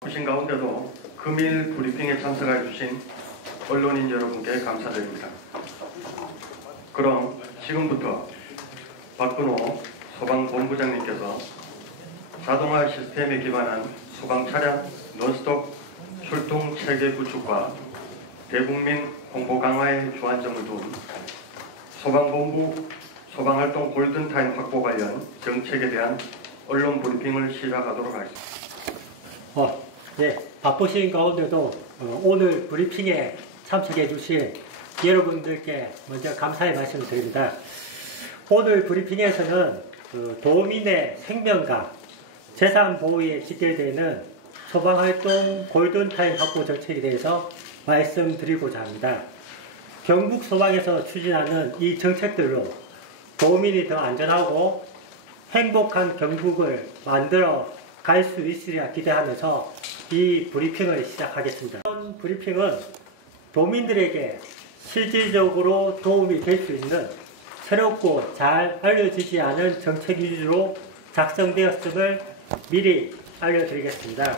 바쁘신 가운데도 금일 브리핑에 참석해 주신 언론인 여러분께 감사드립니다. 그럼 지금부터 박근호 소방본부장님께서 자동화 시스템에 기반한 소방 차량 논스톱 출동 체계 구축과 대국민 홍보 강화에 주안점을 둔 소방본부 소방활동 골든타임 확보 관련 정책에 대한 언론 브리핑을 시작하도록 하겠습니다. 네, 바쁘신 가운데도 오늘 브리핑에 참석해 주신 여러분들께 먼저 감사의 말씀을 드립니다. 오늘 브리핑에서는 도민의 생명과 재산 보호에 직결되는 소방활동 골든타임 확보 정책에 대해서 말씀드리고자 합니다. 경북 소방에서 추진하는 이 정책들로 도민이 더 안전하고 행복한 경북을 만들어 갈 수 있으리라 기대하면서 이 브리핑을 시작하겠습니다. 이번 브리핑은 도민들에게 실질적으로 도움이 될 수 있는 새롭고 잘 알려지지 않은 정책 위주로 작성되었음을 미리 알려드리겠습니다.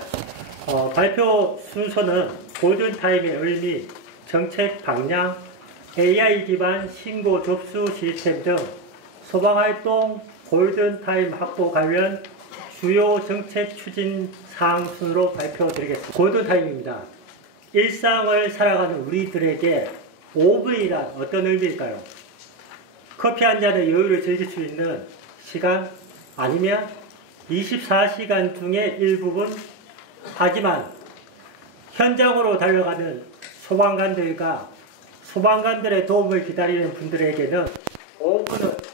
발표 순서는 골든타임의 의미, 정책 방향, AI 기반 신고 접수 시스템 등 소방활동 골든타임 확보 관련 주요 정책 추진 사항 순으로 발표드리겠습니다. 골든타임입니다. 일상을 살아가는 우리들에게 5분이란 어떤 의미일까요? 커피 한 잔의 여유를 즐길 수 있는 시간? 아니면 24시간 중에 일부분? 하지만 현장으로 달려가는 소방관들과 소방관들의 도움을 기다리는 분들에게는 5분은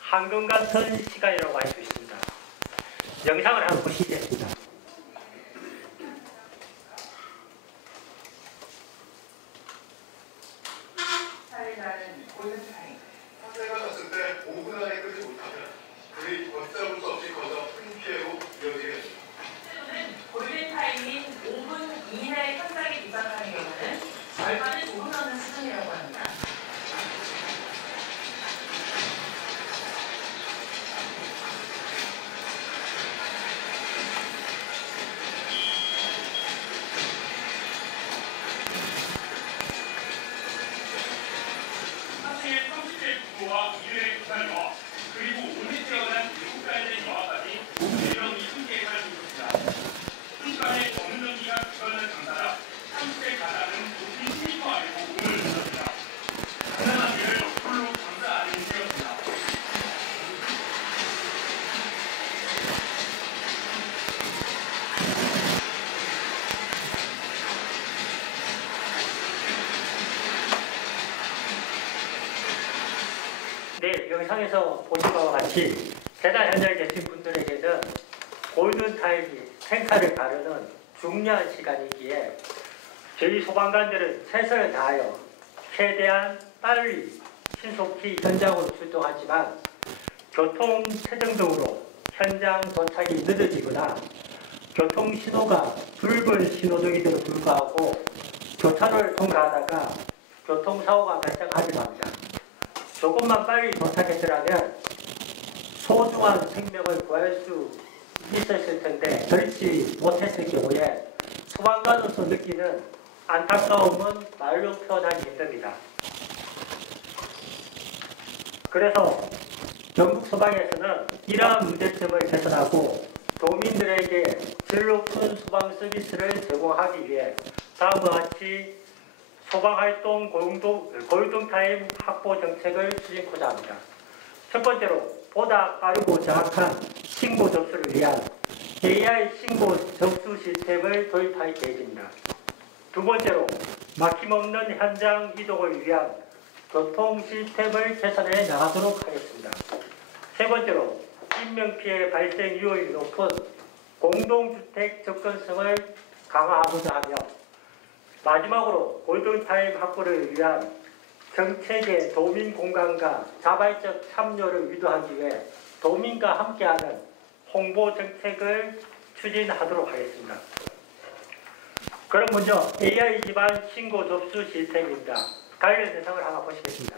황금 같은 시간이라고 할 수 있습니다. 영상을 한번 보시겠습니다. 화재가 났을 때 5분 안에 끄지 못하면 불이 걷잡을 수 없이 커져 큰 피해로 이어지게 됩니다. 때로는 골든타임인 5분 이내에 현장에 도착하는 경우는 절반을 조금넘는 수준이라고 합니다. 사실 30대 구조와 이외의 부산과 그리고 오늘 태어난 7살된 여아까지 이런 이쁜 계산을 줍니다. 순간에 검은 전기가 주변을 강타라 30대 가장은 높은 스니커 아래로 몸을 던졌습니다. 가난한 배를 홀로 강사 아래로 뛰었습니다. 네, 영상에서 보신 바와 같이 재난 현장에 계신 분들에게는 골든타임이 생사를 가르는 중요한 시간이기에 저희 소방관들은 최선을 다하여 최대한 빨리 신속히 현장으로 출동하지만 교통 체증 등으로 현장 도착이 늦어지거나 교통 신호가 붉은 신호등임에도 불구하고 교차로를 통과하다가 교통사고가 발생하기도 합니다. 조금만 빨리 도착했더라면 소중한 생명을 구할 수 있었을 텐데 그렇지 못했을 경우에 소방관으로서 느끼는 안타까움은 말로 표현하기 힘듭니다. 그래서 경북 소방에서는 이러한 문제점을 개선하고 도민들에게 질 높은 소방 서비스를 제공하기 위해 다음과 같이 소방활동 골든타임 확보 정책을 추진하고자 합니다. 첫 번째로 보다 빠르고 정확한 신고 접수를 위한 AI 신고 접수 시스템을 도입할 계획입니다. 두 번째로 막힘없는 현장 이동을 위한 교통 시스템을 개선해 나가도록 하겠습니다. 세 번째로 인명피해 발생 위험이 높은 공동주택 접근성을 강화하고자 하며 마지막으로 골든타임 확보를 위한 정책의 도민 공감과 자발적 참여를 유도하기 위해 도민과 함께하는 홍보 정책을 추진하도록 하겠습니다. 그럼 먼저 AI 기반 신고 접수 시스템입니다. 관련 영상을 하나 보시겠습니다.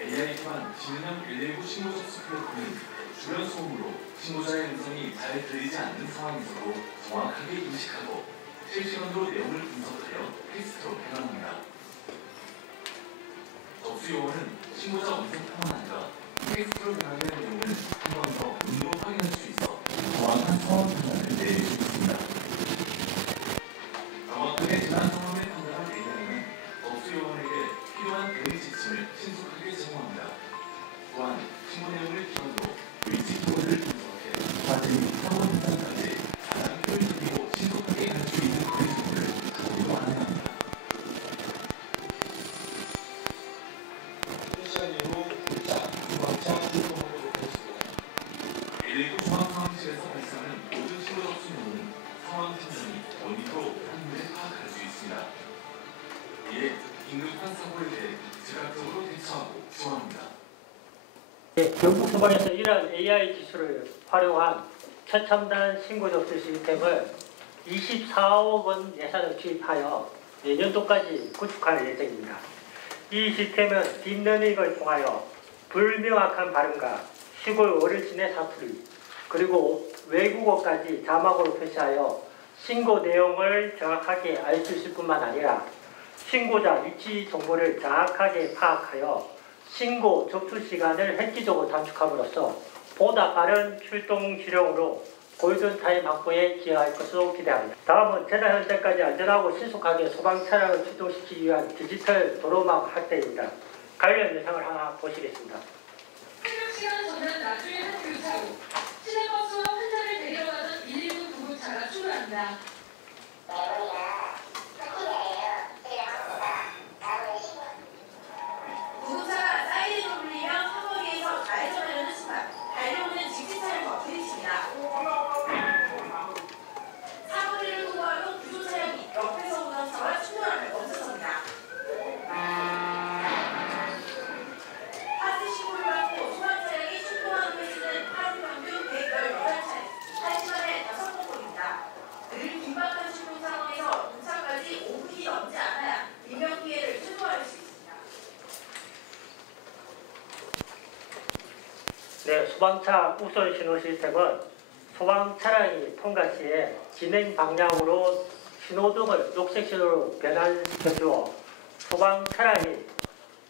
AI 기반 지능형 119 신고 접수 플랫폼은 주변 소음으로 신고자의 음성이 잘 들리지 않는 상황에서도 정확하게 인식하고 실시간으로 내용을 분석하여 텍스트로 변환합니다. 접수 요원은 신고자 음성뿐만 아니라 텍스트로 변환된 내용을 한 번 더 눈으로 확인할 수 있어 정확한 상황 판단을 내릴 수 있습니다. 정확하게 지난 상황을 판단한 AI는 접수 요원에게 필요한 대응 지침을 신속하게 제공합니다. 또한 신고 내용을 기반으로 위치 코드를 분석해 빠진 사고 현장까지 가장 효율적이고 신속하게 갈 수 있는 그래프를 자동으로 안내합니다. 일부 중앙 상황실에서 발생하는 모든 신고 접수 내용은 상황 팀장이 모니터로 한눈에 파악할 수 있습니다. 이에 긴급한 사고에 대해 즉각적으로 대처하고 지원합니다. 경북 소방에서 이러한 AI 기술을 활용한 최첨단 신고 접수 시스템을 24억 원 예산을 투입하여 내년도까지 구축할 예정입니다. 이 시스템은 딥러닝을 통하여 불명확한 발음과 시골 어르신의 사투리 그리고 외국어까지 자막으로 표시하여 신고 내용을 정확하게 알 수 있을 뿐만 아니라 신고자 위치 정보를 정확하게 파악하여 신고 접수 시간을 획기적으로 단축함으로써 보다 빠른 출동 지령으로 골든타임 확보에 기여할 것으로 기대합니다. 다음은 재난 현장까지 안전하고 신속하게 소방 차량을 출동시키기 위한 디지털 도로망 확대입니다. 관련 영상을 하나 보시겠습니다. 새벽 시간 전날 나주의 한 교차로 시내버스와 환자를 데리러 가던 119 구급차가 출발합니다. 구급차가 사이렌을 울리며 사거리에서 좌회전하려는 순간 달려오는 직진차를 덮으십니다. 사거리를 통과하던 구조 차량이 옆에서 오던 차와 충돌하며 멈춰섭니다. 파스 신고를 받고 소방 차량이 출동하는 횟수는 하루 평균 118차례, 1시간에 5번입니다. 늘 긴박한 출동 상황에서 도착까지 5분이 넘지 않아야 인명 피해를 최소화할 수 있습니다. 네, 소방차 우선 신호 시스템은 소방 차량이 통과 시에 진행 방향으로 신호등을 녹색 신호로 변환시켜 주어 소방 차량이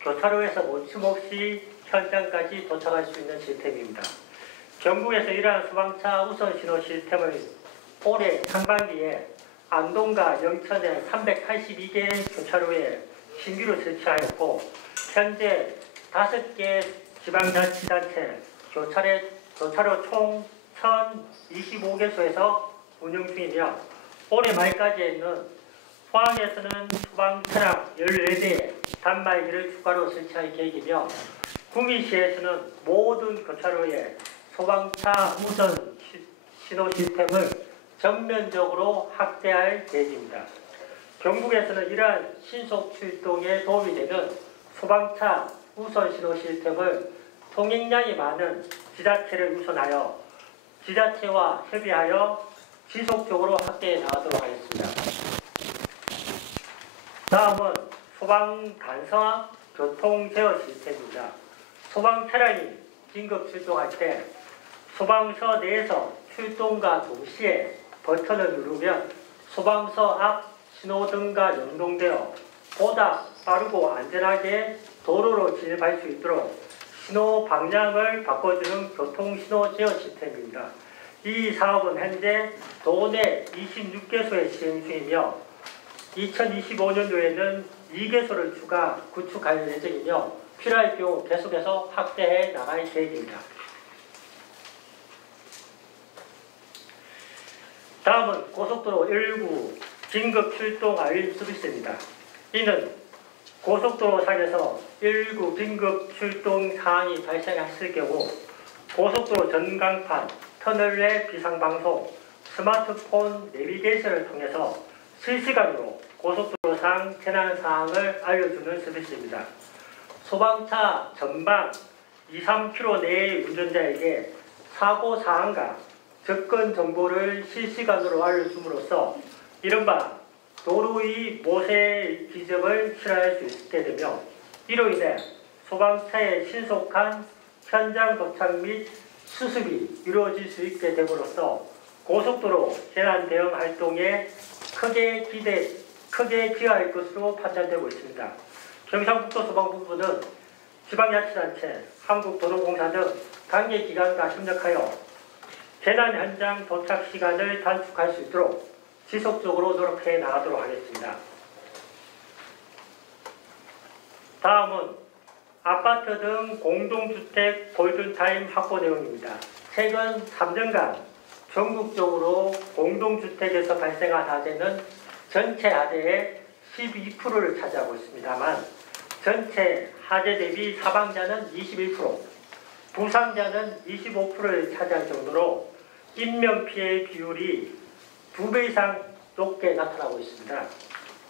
교차로에서 멈춤없이 현장까지 도착할 수 있는 시스템입니다. 경북에서 이러한 소방차 우선 신호 시스템을 올해 상반기에 안동과 영천의 382개 교차로에 신규로 설치하였고 현재 5개 지방자치단체 교차로 총 1,025개소에서 운영 중이며 올해 말까지에는 포항에서는 소방 차량 14대 단말기를 추가로 설치할 계획이며 구미시에서는 모든 교차로에 소방차 우선 신호 시스템을 전면적으로 확대할 계획입니다. 경북에서는 이러한 신속 출동에 도움이 되는 소방차 우선 신호 시스템을 통행량이 많은 지자체를 우선하여 지자체와 협의하여 지속적으로 확대해 나가도록 하겠습니다. 다음은 소방 간섭 교통 제어 시스템입니다. 소방 차량이 긴급 출동할 때 소방서 내에서 출동과 동시에 버튼을 누르면 소방서 앞 신호등과 연동되어 보다 빠르고 안전하게 도로로 진입할 수 있도록 신호 방향을 바꿔주는 교통신호 제어 시스템입니다. 이 사업은 현재 도내 26개소에 시행 중이며 2025년도에는 2개소를 추가 구축할 예정이며 필요할 경우 계속해서 확대해 나갈 계획입니다. 다음은 고속도로 119 긴급 출동 알림 서비스입니다. 이는 고속도로 상에서 119 긴급 출동 사항이 발생했을 경우 고속도로 전광판, 터널 내 비상방송, 스마트폰 내비게이션을 통해서 실시간으로 고속도로상 재난 사항을 알려주는 서비스입니다. 소방차 전방 2-3km 내의 운전자에게 사고 사항과 접근 정보를 실시간으로 알려줌으로써 이른바 도로의 모세 기적을 실현할 수 있게 되며 이로 인해 소방차의 신속한 현장 도착 및 수습이 이루어질 수 있게 됨으로써 고속도로 재난 대응 활동에 크게 기여할 것으로 판단되고 있습니다. 경상북도소방본부는 지방자치단체, 한국도로공사 등 관계기관과 협력하여 재난 현장 도착 시간을 단축할 수 있도록 지속적으로 노력해 나가도록 하겠습니다. 다음은 아파트 등 공동주택 골든타임 확보 내용입니다. 최근 3년간 전국적으로 공동주택에서 발생한 화재는 전체 화재의 12%를 차지하고 있습니다만 전체 화재 대비 사망자는 21%, 부상자는 25%를 차지할 정도로 인명피해 비율이 2배 이상 높게 나타나고 있습니다.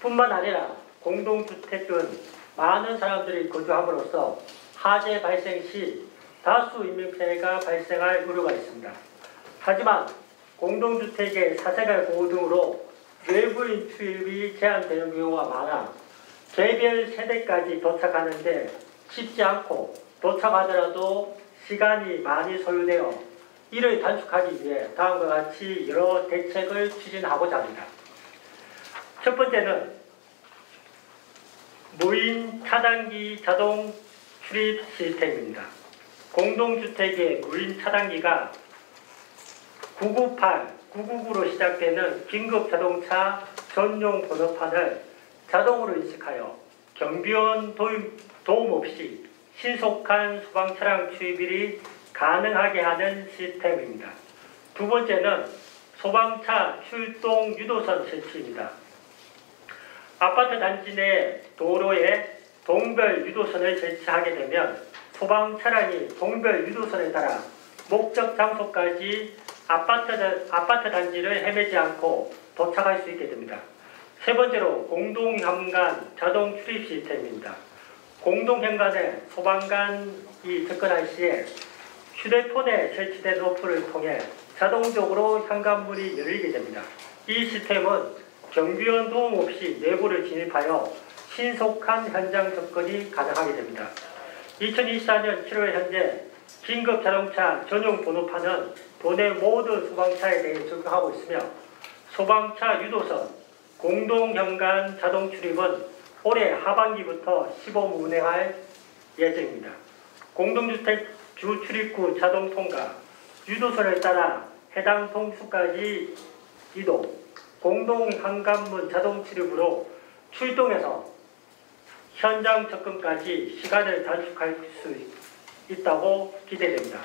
뿐만 아니라 공동주택은 많은 사람들이 거주함으로써 화재 발생 시 다수 인명피해가 발생할 우려가 있습니다. 하지만 공동주택의 사생활 보호 등으로 외부인 투입이 제한되는 경우가 많아 개별 세대까지 도착하는데 쉽지 않고 도착하더라도 시간이 많이 소요되어 이를 단축하기 위해 다음과 같이 여러 대책을 추진하고자 합니다. 첫 번째는 무인 차단기 자동 출입 시스템입니다. 공동주택의 무인 차단기가 998, 999로 시작되는 긴급 자동차 전용 번호판을 자동으로 인식하여 경비원 도움 없이 신속한 소방 차량 출입이 가능하게 하는 시스템입니다. 두 번째는 소방차 출동 유도선 설치입니다. 아파트 단지 내 도로에 동별 유도선을 설치하게 되면 소방 차량이 동별 유도선에 따라 목적 장소까지 아파트 단지를 헤매지 않고 도착할 수 있게 됩니다. 세 번째로 공동현관 자동 출입 시스템입니다. 공동현관에 소방관이 접근할 시에 휴대폰에 설치된 어플을 통해 자동적으로 현관문이 열리게 됩니다. 이 시스템은 경비원 도움 없이 내부를 진입하여 신속한 현장 접근이 가능하게 됩니다. 2024년 7월 현재 긴급 자동차 전용 번호판은 도내 모든 소방차에 대해 적용하고 있으며 소방차 유도선, 공동현관 자동 출입은 올해 하반기부터 시범 운행할 예정입니다. 공동주택 주 출입구 자동 통과, 유도선을 따라 해당 통수까지 이동, 공동현관문 자동 출입으로 출동해서 현장 접근까지 시간을 단축할 수 있다고 기대됩니다.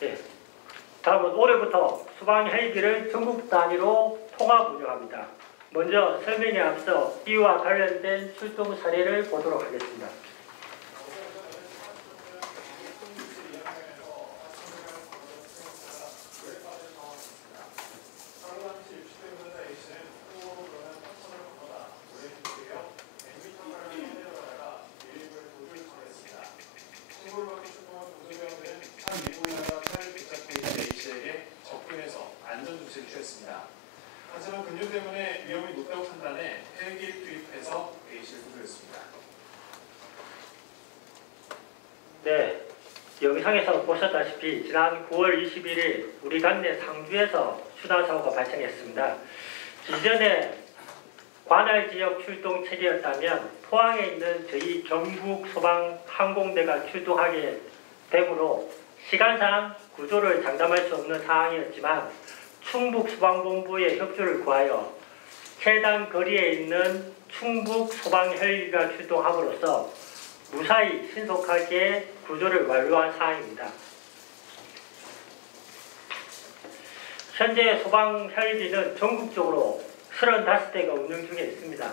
네. 다음은 올해부터 소방 헬기를 전국 단위로 통합 운영합니다. 먼저 설명에 앞서 이와 관련된 출동 사례를 보도록 하겠습니다. 안전조치를 취했습니다. 하지만 근육 때문에 위험이 높다고 판단해 헬기를 투입해서 A씨를 구조했습니다. 네, 영상에서 보셨다시피 지난 9월 21일 우리 관내 상주에서 수나사고가 발생했습니다. 이전에 관할 지역 출동 체계였다면 포항에 있는 저희 경북 소방 항공대가 출동하게 되므로 시간상 구조를 장담할 수 없는 상황이었지만 충북 소방본부의 협조를 구하여 해당 거리에 있는 충북 소방 헬기가 출동함으로써 무사히 신속하게 구조를 완료한 사항입니다. 현재 소방 헬기는 전국적으로 35대가 운영 중에 있습니다.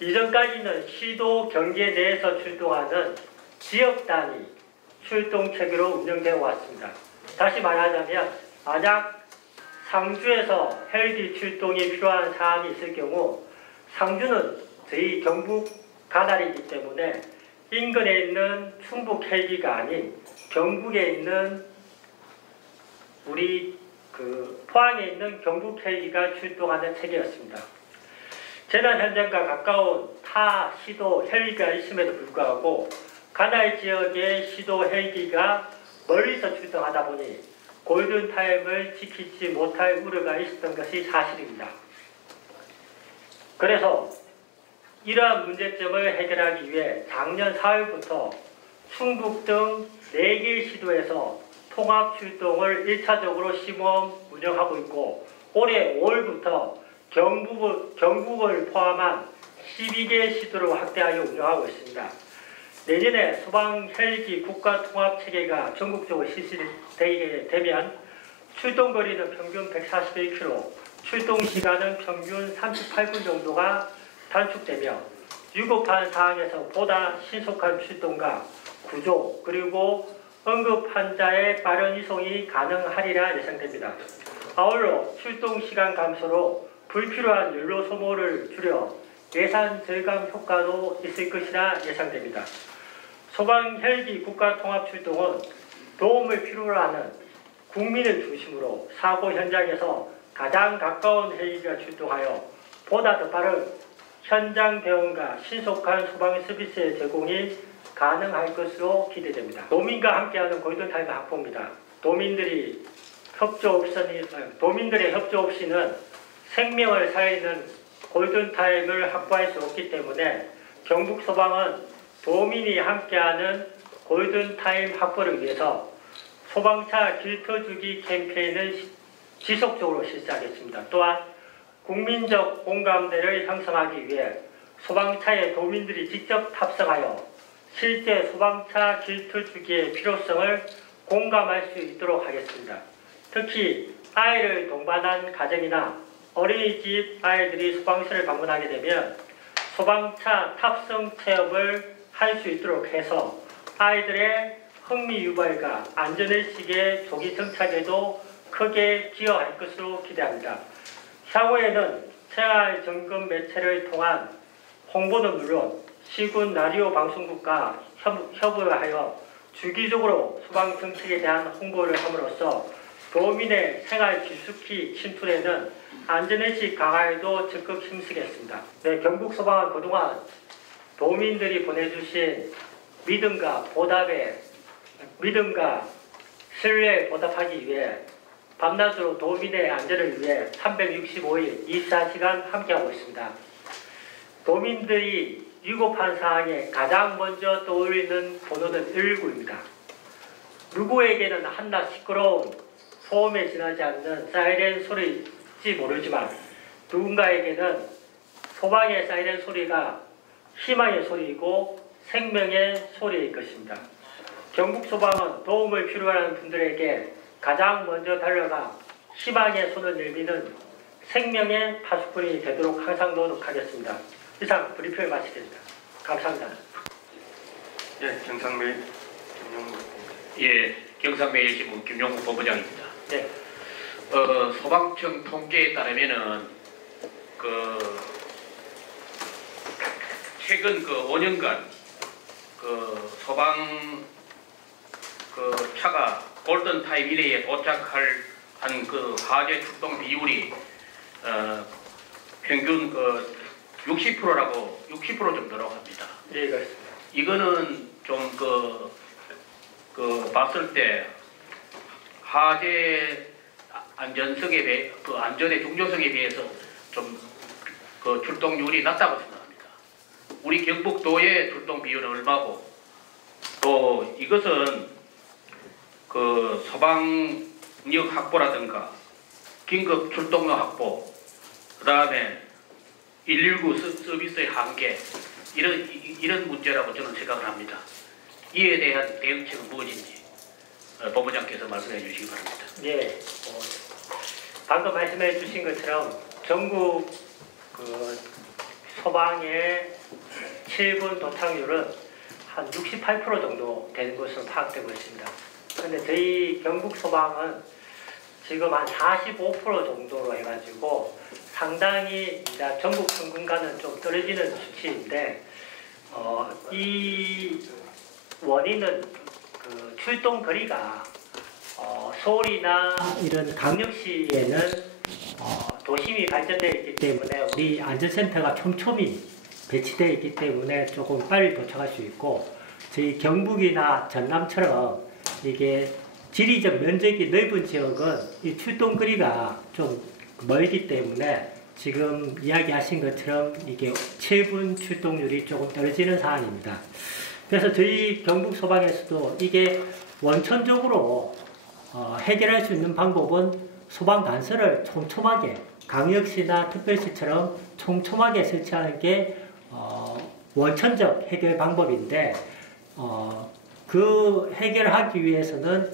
이전까지는 시도 경계 내에서 출동하는 지역 단위 출동 체계로 운영되어 왔습니다. 다시 말하자면 만약 상주에서 헬기 출동이 필요한 사항이 있을 경우 상주는 저희 경북 가달이기 때문에 인근에 있는 충북 헬기가 아닌 경북에 있는 우리 포항에 있는 경북 헬기가 출동하는 체계였습니다. 재난 현장과 가까운 타 시도 헬기가 있음에도 불구하고 가날 지역의 시도 헬기가 멀리서 출동하다 보니 골든타임을 지키지 못할 우려가 있었던 것이 사실입니다. 그래서 이러한 문제점을 해결하기 위해 작년 4월부터 충북 등 4개의 시도에서 통합 출동을 1차적으로 시범 운영하고 있고 올해 5월부터 경북을 포함한 12개 시도를 확대하여 운영하고 있습니다. 내년에 소방 헬기 국가 통합 체계가 전국적으로 실시되게 되면 출동 거리는 평균 141km, 출동 시간은 평균 38분 정도가 단축되며 위급한 상황에서 보다 신속한 출동과 구조 그리고 응급 환자의 빠른 이송이 가능하리라 예상됩니다. 아울러 출동 시간 감소로 불필요한 연료 소모를 줄여 예산 절감 효과도 있을 것이라 예상됩니다. 소방 헬기 국가 통합 출동은 도움을 필요로 하는 국민을 중심으로 사고 현장에서 가장 가까운 헬기가 출동하여 보다 더 빠른 현장 대응과 신속한 소방 서비스의 제공이 가능할 것으로 기대됩니다. 도민과 함께하는 골든타임 확보입니다. 도민들의 협조 없이는 생명을 살리는 골든타임을 확보할 수 없기 때문에 경북소방은 도민이 함께하는 골든타임 확보를 위해서 소방차 길터주기 캠페인을 지속적으로 실시하겠습니다. 또한 국민적 공감대를 형성하기 위해 소방차에 도민들이 직접 탑승하여 실제 소방차 길터주기의 필요성을 공감할 수 있도록 하겠습니다. 특히 아이를 동반한 가정이나 어린이집 아이들이 소방서를 방문하게 되면 소방차 탑승 체험을 할 수 있도록 해서 아이들의 흥미 유발과 안전의식의 조기 정착에도 크게 기여할 것으로 기대합니다. 향후에는 생활점검 매체를 통한 홍보는 물론 시군 라디오 방송국과 협의하여 주기적으로 소방 정책에 대한 홍보를 함으로써 도민의 생활 깊숙이 침투되는 안전의식 강화에도 적극 힘쓰겠습니다. 네, 경북소방은 그동안 도민들이 보내주신 믿음과 신뢰에 보답하기 위해 밤낮으로 도민의 안전을 위해 365일 24시간 함께하고 있습니다. 도민들이 위급한 상황에 가장 먼저 떠올리는 번호는 119입니다. 누구에게는 한낱 시끄러운 소음에 지나지 않는 사이렌 소리일지 모르지만 누군가에게는 소방의 사이렌 소리가 희망의 소리이고 생명의 소리일 것입니다. 경북소방은 도움을 필요하는 분들에게 가장 먼저 달려가 희망의 손을 내미는 생명의 파수꾼이 되도록 항상 노력하겠습니다. 이상 브리핑을 마치겠습니다. 감사합니다. 예, 경상매일 김용국. 예, 경상매일신문 김용국 본부장입니다. 네. 소방청 통계에 따르면은 최근 5년간 소방 차가 골든타임 이내에 도착할 한 화재 출동 비율이 평균 60%라고 60% 정도라고 합니다. 예, 그렇습니다. 이거는 좀 봤을 때 화재 안전성에 대해 안전의 중요성에 대해서 좀 그 출동률이 낮다고 생각합니다. 우리 경북도의 출동 비율은 얼마고 또 이것은 그 소방력 확보라든가 긴급 출동력 확보, 그 다음에 119 서비스의 한계 이런 문제라고 저는 생각을 합니다. 이에 대한 대응책은 무엇인지 본부장께서 말씀해 주시기 바랍니다. 예, 방금 말씀해 주신 것처럼 전국 그 소방의 7분 도착률은 한 68% 정도 되는 것으로 파악되고 있습니다. 그런데 저희 경북 소방은 지금 한 45% 정도로 해가지고 상당히 이제 전국 평균과는 좀 떨어지는 수치인데 이 원인은 그 출동 거리가 서울이나 이런 강력시에는 도심이 발전되어 있기 때문에 우리 안전센터가 촘촘히 배치되어 있기 때문에 조금 빨리 도착할 수 있고 저희 경북이나 전남처럼 이게 지리적 면적이 넓은 지역은 이 출동 거리가 좀 멀기 때문에 지금 이야기하신 것처럼 이게 7분 출동률이 조금 떨어지는 사안입니다. 그래서 저희 경북 소방에서도 이게 원천적으로 해결할 수 있는 방법은 소방 단서를 촘촘하게 강역시나 특별시처럼 촘촘하게 설치하는 게 원천적 해결 방법인데 그 해결하기 위해서는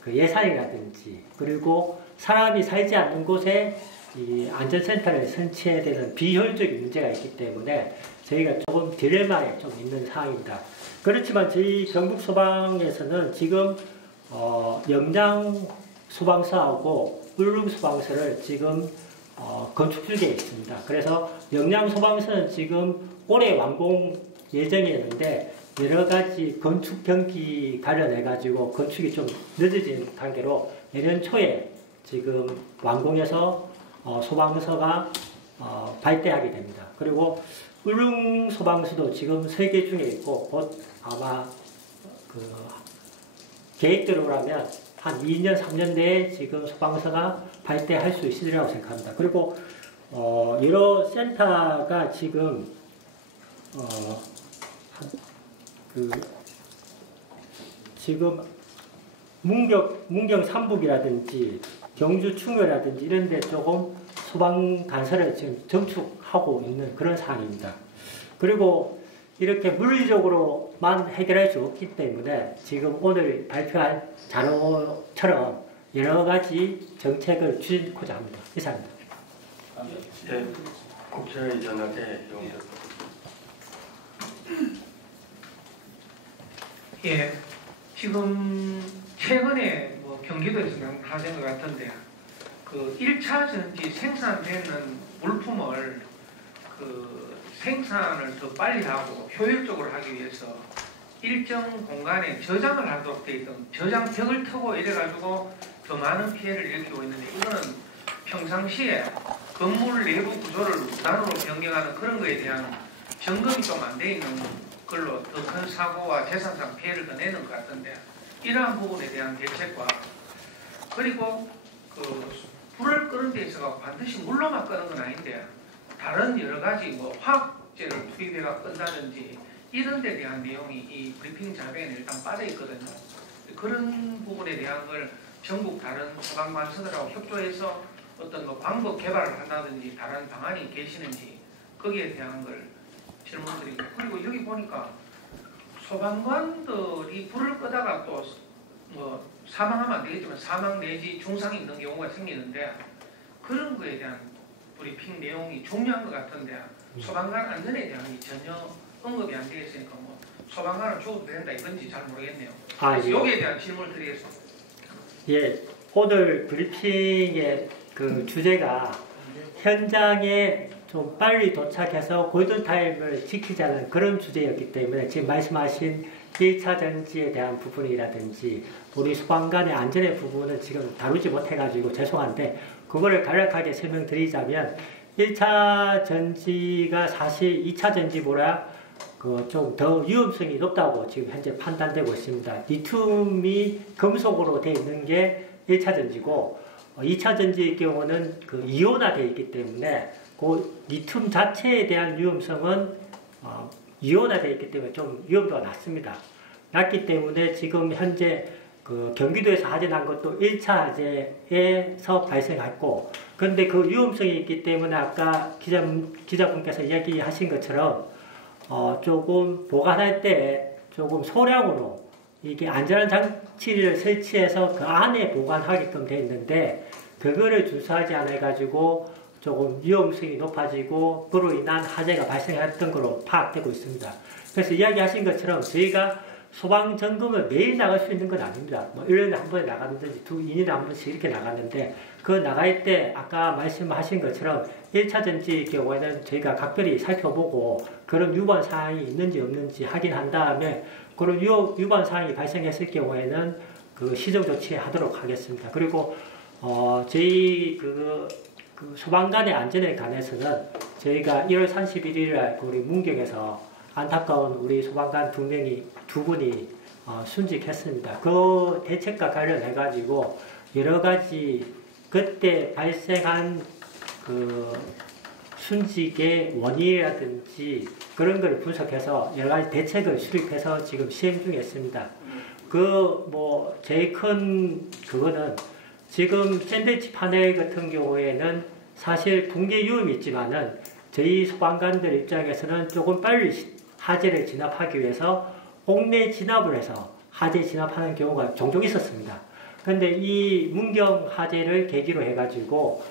그 예산이라든지 그리고 사람이 살지 않는 곳에 이 안전센터를 설치해야 되는 비효율적인 문제가 있기 때문에 저희가 조금 딜레마에 좀 있는 상황입니다. 그렇지만 저희 경북 소방에서는 지금 영양 소방서하고 울릉 소방서를 지금 건축 중에 있습니다. 그래서 영양 소방서는 지금 올해 완공 예정이었는데 여러 가지 건축 경기 관련해 가지고 건축이 좀 늦어진 관계로 내년 초에 지금 완공해서 소방서가 발대하게 됩니다. 그리고 울릉 소방서도 지금 설계 중에 있고 곧 아마 그 계획대로라면 한 2년, 3년 내에 지금 소방서가 발대할 수 있으리라고 생각합니다. 그리고 여러 센터가 지금 지금 문경 삼북이라든지 경주 충효라든지 이런 데 조금 소방 간서를 지금 정축하고 있는 그런 상황입니다. 그리고 이렇게 물리적으로만 해결할 수 없기 때문에 지금 오늘 발표한 자료처럼 여러 가지 정책을 추진하고자 합니다. 이상입니다. 네, 국회의 전화제 용역. 예, 지금 최근에 경기도에서 하는 것 같은데 그 1차 전지 생산되는 물품을 그 생산을 더 빨리 하고 효율적으로 하기 위해서 일정 공간에 저장을 하도록 되어 있던 저장벽을 트고 이래가지고 더 많은 피해를 일으키고 있는데 이거는 평상시에 건물 내부 구조를 무단으로 변경하는 그런 거에 대한 점검이 좀 안 돼 있는 걸로 더 큰 사고와 재산상 피해를 더 내는 것 같은데 이러한 부분에 대한 대책과 그리고 그 불을 끄는 데 있어서 반드시 물로만 끄는 건 아닌데 다른 여러 가지 화학제를 투입해가 끈다든지 이런 데 대한 내용이 이 브리핑 자료에는 일단 빠져 있거든요. 그런 부분에 대한 걸 전국 다른 소방관서들하고 협조해서 어떤 방법 개발을 한다든지 다른 방안이 계시는지 거기에 대한 걸 질문드리고 그리고 여기 보니까 소방관들이 불을 끄다가 또 사망하면 안 되겠지만 사망 내지 중상이 있는 경우가 생기는데 그런 거에 대한 브리핑 내용이 중요한 것 같은데 소방관 안전에 대한 전혀 언급이 안 되어 있으니까 소방관을 죽어도 된다 이건지 잘 모르겠네요. 그래서 예. 여기에 대한 질문을 드리겠습니다. 예, 오늘 브리핑의 그 주제가 현장에 좀 빨리 도착해서 골든타임을 지키자는 그런 주제였기 때문에 지금 말씀하신 1차 전지에 대한 부분이라든지 우리 소방관의 안전의 부분은 지금 다루지 못해가지고 죄송한데 그거를 간략하게 설명드리자면 1차 전지가 사실 2차 전지보다 좀 더 위험성이 높다고 지금 현재 판단되고 있습니다. 리튬이 금속으로 되어 있는 게 1차 전지고 2차 전지의 경우는 그 이온화되어 있기 때문에 그 리튬 자체에 대한 위험성은 이온화되어 있기 때문에 좀 위험도가 낮습니다. 낮기 때문에 지금 현재 그 경기도에서 화재 난 것도 1차 화재에서 발생했고, 그런데 그 위험성이 있기 때문에 아까 기자분께서 이야기하신 것처럼 조금 보관할 때 조금 소량으로 이게 안전한 장치를 설치해서 그 안에 보관하게끔 되어 있는데, 그거를 준수하지 않아 가지고 조금 위험성이 높아지고 그로 인한 화재가 발생했던 걸로 파악되고 있습니다. 그래서 이야기하신 것처럼 저희가 소방 점검을 매일 나갈 수 있는 건 아닙니다. 뭐 1년에 한 번에 나갔는지 2년에 한 번씩 이렇게 나갔는데, 그 나갈 때 아까 말씀하신 것처럼 1차 전지 경우에는 저희가 각별히 살펴보고 그런 위반 사항이 있는지 없는지 확인한 다음에 그런 위반 사항이 발생했을 경우에는 그 시정 조치하도록 하겠습니다. 그리고 저희 그 소방관의 안전에 관해서는 저희가 1월 31일 날 우리 문경에서 안타까운 우리 소방관 두 분이 순직했습니다. 그 대책과 관련해 가지고 여러 가지 그때 발생한 그 순직의 원인이라든지 그런 걸 분석해서 여러 가지 대책을 수립해서 지금 시행 중에 있습니다. 제일 큰 그거는 지금 샌드위치 파넬 같은 경우에는 사실 붕괴 위험이 있지만은 저희 소방관들 입장에서는 조금 빨리 화재를 진압하기 위해서 옥내 진압을 해서 화재 진압하는 경우가 종종 있었습니다. 그런데 이 문경 화재를 계기로 해가지고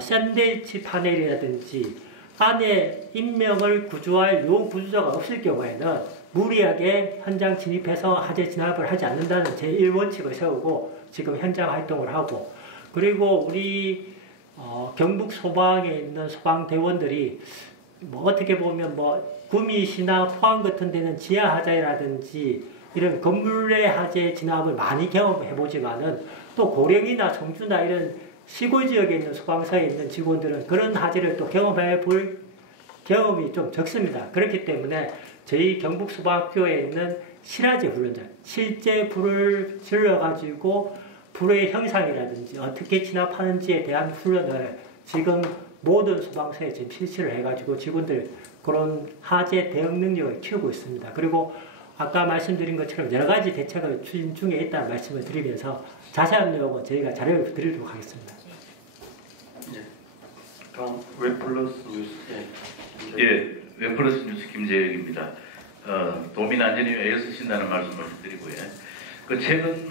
샌드위치 파넬이라든지 안에 인명을 구조할 요 구조자가 없을 경우에는 무리하게 현장 진입해서 화재 진압을 하지 않는다는 제1원칙을 세우고 지금 현장 활동을 하고, 그리고 우리 경북 소방에 있는 소방대원들이 어떻게 보면 구미시나 포항 같은 데는 지하 화재라든지 이런 건물 내 화재 진압을 많이 경험해 보지만은 또 고령이나 청주나 이런 시골 지역에 있는 소방서에 있는 직원들은 그런 화재를 또 경험해 볼 경험이 좀 적습니다. 그렇기 때문에 저희 경북 소방학교에 있는 실화재 훈련자, 실제 불을 질러가지고 불의 형상이라든지 어떻게 진압하는지에 대한 훈련을 지금 모든 소방서에 지금 실시를 해가지고 직원들 그런 화재 대응 능력을 키우고 있습니다. 그리고 아까 말씀드린 것처럼 여러 가지 대책을 추진 중에 있다는 말씀을 드리면서 자세한 내용은 저희가 자료를 드리도록 하겠습니다. 예. 다음 웹플러스 뉴스. 예, 웹플러스 뉴스 김재혁입니다. 도민 안전에 애쓰신다는 말씀을 드리고요. 최근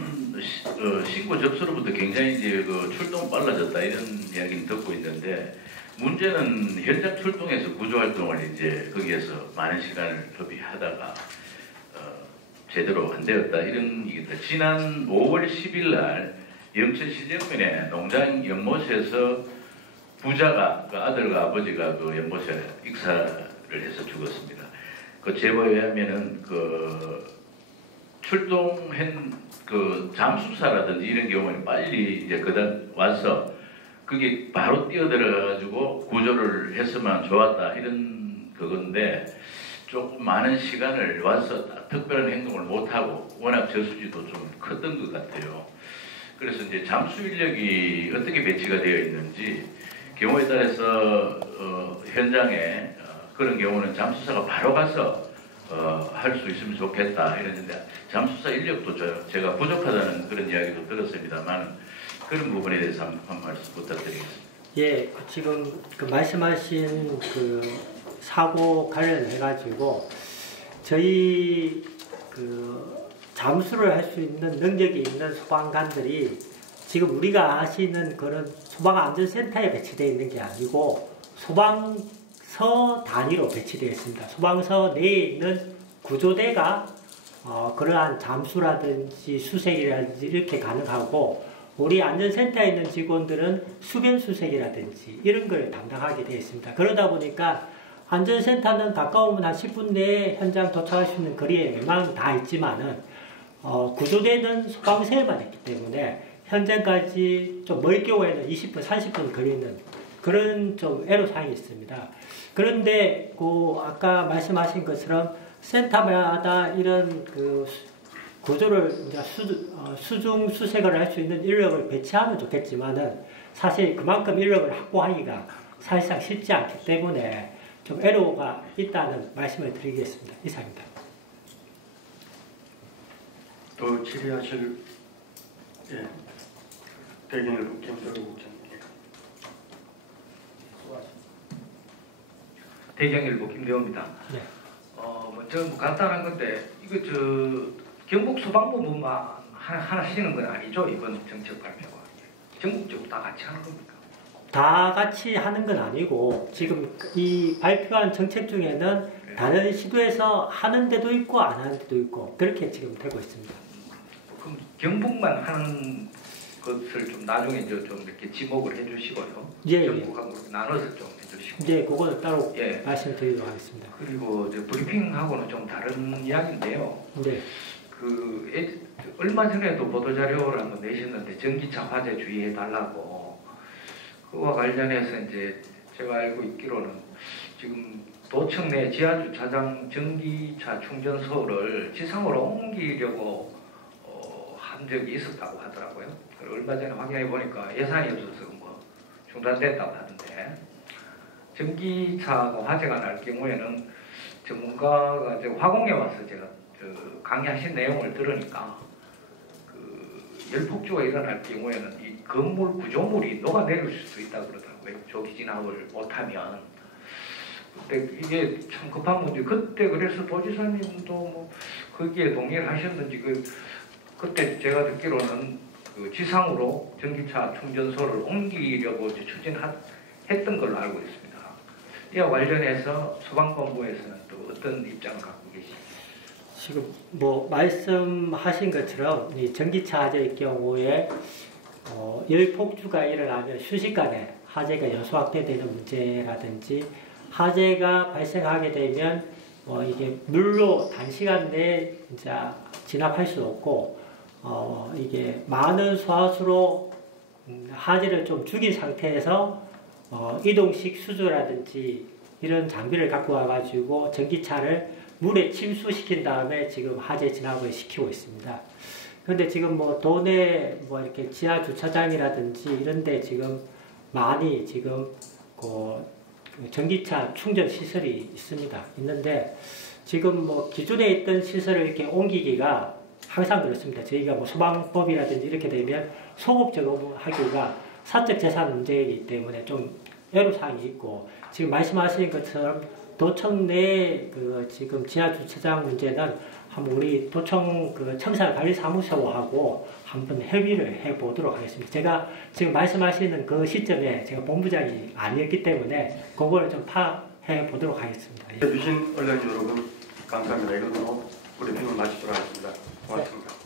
신고 접수로부터 굉장히 이제 출동 빨라졌다 이런 이야기는 듣고 있는데, 문제는 현장 출동해서 구조 활동을 이제 거기에서 많은 시간을 소비하다가 제대로 안 되었다 이런 얘기입니다. 지난 5월 10일 날 영천 시정면의 농장 연못에서 부자가 아들과 아버지가 연못에 익사를 해서 죽었습니다. 제보에 의하면은 출동한 잠수사라든지 이런 경우는 빨리 이제 그다음 와서 그게 바로 뛰어들어가지고 구조를 했으면 좋았다 이런 그건데, 조금 많은 시간을 와서 특별한 행동을 못하고 워낙 저수지도 좀 컸던 것 같아요. 그래서 이제 잠수 인력이 어떻게 배치가 되어 있는지, 경우에 따라서 현장에 그런 경우는 잠수사가 바로 가서 할 수 있으면 좋겠다 이랬는데, 잠수사 인력도 제가 부족하다는 그런 이야기도 들었습니다만 그런 부분에 대해서 한 말씀 부탁드리겠습니다. 예, 지금 말씀하신 사고 관련해가지고 저희 잠수를 할 수 있는 능력이 있는 소방관들이 지금 우리가 아시는 그런 소방안전센터에 배치되어 있는 게 아니고 소방서 단위로 배치되어 있습니다. 소방서 내에 있는 구조대가 그러한 잠수라든지 수색이라든지 이렇게 가능하고, 우리 안전센터에 있는 직원들은 수변 수색이라든지 이런 걸 담당하게 되어 있습니다. 그러다 보니까 안전센터는 가까우면 한 10분 내에 현장 도착할 수 있는 거리에 웬만하면 다 있지만은 구조대는 소방서에만 있기 때문에 현장까지 좀 멀 경우에는 20분, 30분 걸리는 그런 좀 애로사항이 있습니다. 그런데 아까 말씀하신 것처럼 센터마다 이런 구조를 이제 수중 수색을 할 수 있는 인력을 배치하면 좋겠지만은 사실 그만큼 인력을 확보하기가 사실상 쉽지 않기 때문에 좀 애로가 있다는 말씀을 드리겠습니다. 이상입니다. 또 질의하실 대경일부 김도로 국장님. 대경일보 김대호입니다. 네. 먼저 뭐 간단한 건데 이거 경북 소방본부만 하나 하시는 건 아니죠? 이번 정책 발표가 전국적으로 다 같이 하는 겁니까? 다 같이 하는 건 아니고 지금 이 발표한 정책 중에는 다른 시도에서 하는 데도 있고 안 하는 데도 있고 그렇게 지금 되고 있습니다. 그럼 경북만 하는 것을 좀 나중에 좀 이렇게 지목을 해주시고요. 예, 전국하고 나눠서 좀 해주시고. 네, 그거는 따로 말씀드리도록 하겠습니다. 그리고 브리핑하고는 좀 다른 이야기인데요. 네. 얼마 전에도 보도자료를 한번 내셨는데 전기차 화재 주의해 달라고 그와 관련해서 이제 제가 알고 있기로는 지금 도청 내 지하주차장 전기차 충전소를 지상으로 옮기려고 한 적이 있었다고 하더라고요. 얼마 전에 확인해 보니까 예산이 없어서 뭐 중단됐다고 하던데 전기차가 화재가 날 경우에는 전문가가 화공에 와서 제가 강의하신 내용을 들으니까 열폭주가 일어날 경우에는 이 건물 구조물이 녹아내릴 수도 있다고 그러더라고요. 조기 진압을 못하면. 근데 이게 참 급한 문제. 그때 그래서 도지사님도 뭐 거기에 동의를 하셨는지 그때 제가 듣기로는 지상으로 전기차 충전소를 옮기려고 추진했던 걸로 알고 있습니다. 이와 관련해서 소방본부에서는 또 어떤 입장을 갖고 계십니까? 지금 뭐 말씀하신 것처럼 이 전기차 화재의 경우에 열폭주가 일어나면 순식간에 화재가 연소확대되는 문제라든지 화재가 발생하게 되면 이게 물로 단시간 내에 이제 진압할 수 없고 이게 많은 수화수로 화재를 좀 죽인 상태에서 이동식 수조라든지 이런 장비를 갖고 와가지고 전기차를 물에 침수시킨 다음에 지금 화재 진압을 시키고 있습니다. 그런데 지금 뭐 도내 뭐 이렇게 지하 주차장이라든지 이런데 지금 많이 지금 전기차 충전 시설이 있는데 지금 뭐 기존에 있던 시설을 이렇게 옮기기가 항상 그렇습니다. 저희가 뭐 소방법이라든지 이렇게 되면 소급 적용하기가 사적 재산 문제이기 때문에 좀 애로사항이 있고 지금 말씀하신 것처럼 도청 내 지금 지하 주차장 문제는 한번 우리 도청 청사관리사무소하고 한번 협의를 해 보도록 하겠습니다. 제가 지금 말씀하시는 그 시점에 제가 본부장이 아니었기 때문에 그걸 좀 파해 보도록 하겠습니다. 해주신 언론 여러분 감사합니다. 이것으로 브리핑을 마치도록 하겠습니다. 고맙습니다.